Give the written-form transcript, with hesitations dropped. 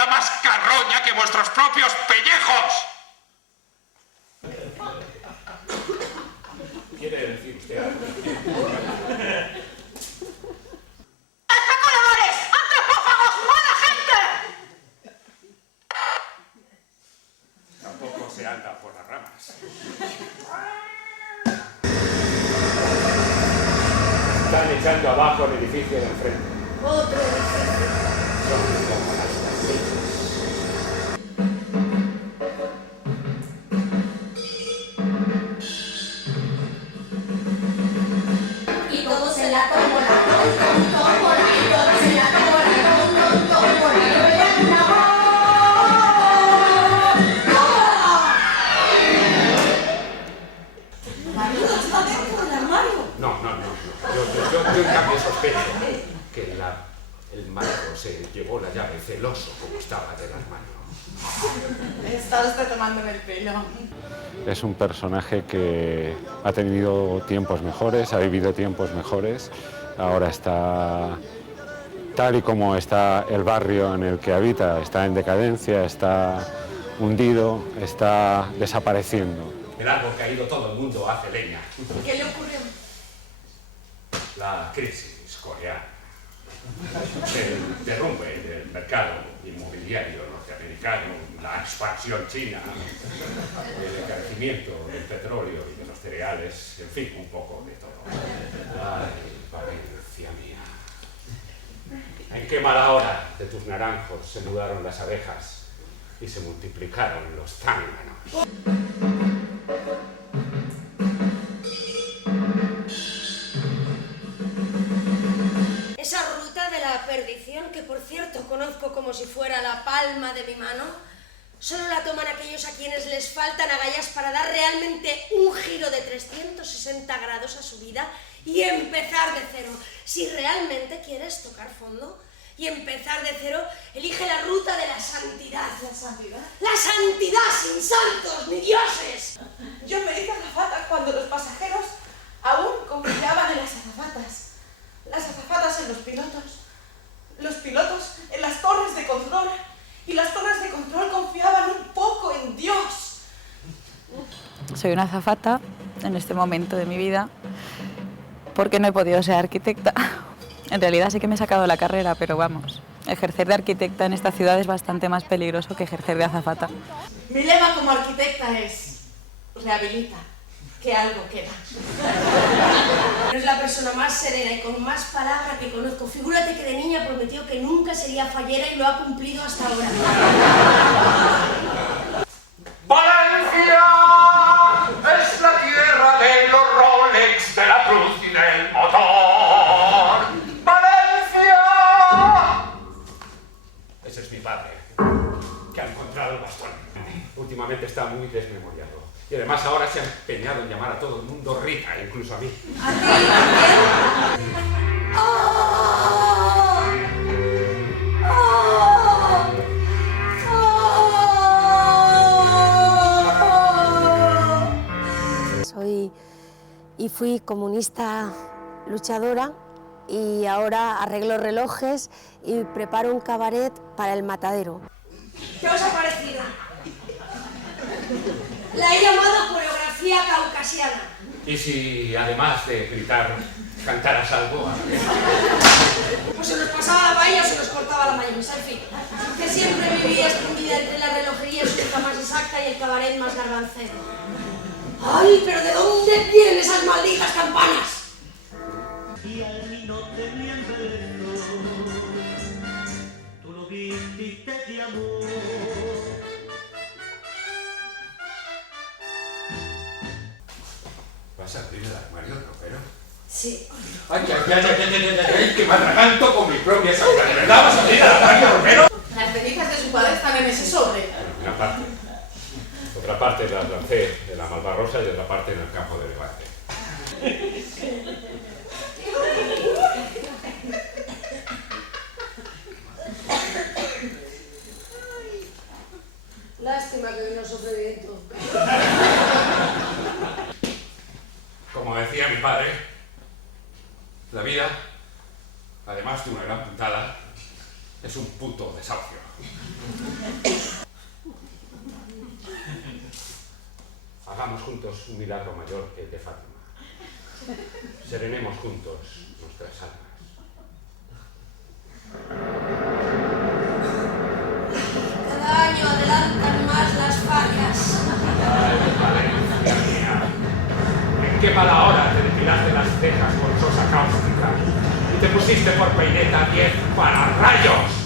da más carroña que vuestros propios pellejos. ¿Quiere decir usted algo? ¡Especuladores! ¡Antropófagos! ¡Mala gente! Tampoco se anda por las ramas. Están echando abajo el edificio de enfrente. Otro edificio. Son como las tormentas. Y todos en la tómbola, tómbola, y todos en la tómbola, tómbola, y bailan la ¡Marido está dentro del armario! No. Yo en cambio sospecho que el marco se llevó la llave celoso como estaba del armario. Está usted tomándome el pelo. Es un personaje que ha tenido tiempos mejores, ha vivido tiempos mejores. Ahora está, tal y como está el barrio en el que habita, está en decadencia, está hundido, está desapareciendo. El árbol caído todo el mundo hace leña. ¿Qué le ocurrió? La crisis coreana, el derrumbe del mercado inmobiliario norteamericano, la expansión china, el encarecimiento del petróleo y de los cereales, en fin, un poco de todo. Ay, Valencia mía. ¿En qué mala hora de tus naranjos se mudaron las abejas y se multiplicaron los zánganos? Esa ruta de la perdición, que por cierto conozco como si fuera la palma de mi mano, solo la toman aquellos a quienes les faltan agallas para dar realmente un giro de 360 grados a su vida y empezar de cero. Si realmente quieres tocar fondo y empezar de cero, elige la ruta de la santidad. ¿La santidad? ¡La santidad sin santos ni dioses! Yo me hice azafata cuando los pasajeros aún confiaban en las azafatas. Las azafatas en los pilotos en las torres de control, y las torres de control confiaban un poco en Dios. Soy una azafata en este momento de mi vida porque no he podido ser arquitecta. En realidad sí que me he sacado la carrera, pero vamos, ejercer de arquitecta en esta ciudad es bastante más peligroso que ejercer de azafata. Mi lema como arquitecta es: rehabilita, que algo queda. Es la persona más serena y con más palabra que conozco. Figúrate que de niña prometió que nunca sería fallera y lo ha cumplido hasta ahora. ¡Valencia es la tierra de los Rolex, de la cruz y del motor! ¡Valencia! Ese es mi padre, que ha encontrado el bastón. Últimamente está muy desmemoriado. Y además ahora se ha empeñado en llamar a todo el mundo rica, incluso a mí. ¿A ti también? ¡Oh! ¡Oh! ¡Oh! Soy y fui comunista luchadora y ahora arreglo relojes y preparo un cabaret para el Matadero. ¿Qué os ha parecido? La he llamado coreografía caucasiana. ¿Y si además de gritar, cantaras algo? Pues se nos pasaba la paella o se nos cortaba la mayonesa, en fin. Que siempre vivía escondida entre la relojería suiza más exacta y el cabaret más garbancero. ¡Ay, pero de dónde vienen esas malditas campanas! Y al niño tenía el veneno, tú lo viste de amor. ¿Vas a abrir el armario, ropero? Sí. ¡Ay, que me atraganto con mi propia sangre! ¿De verdad vas a abrir el armario, ropero? Las cenizas de su padre están en ese sobre. Una parte. Otra parte la lancé de la Malvarrosa y otra parte en el campo de Levante. Lástima que hoy no sopre viento. Como decía mi padre, la vida, además de una gran puntada, es un puto desahucio. Hagamos juntos un milagro mayor que el de Fátima. Serenemos juntos nuestras almas. Cada año adelantan más las fallas. Ay, Valencia mía. ¿En qué mala hora te depilaste las cejas con sosa cáustica y te pusiste por peineta 10 pararrayos?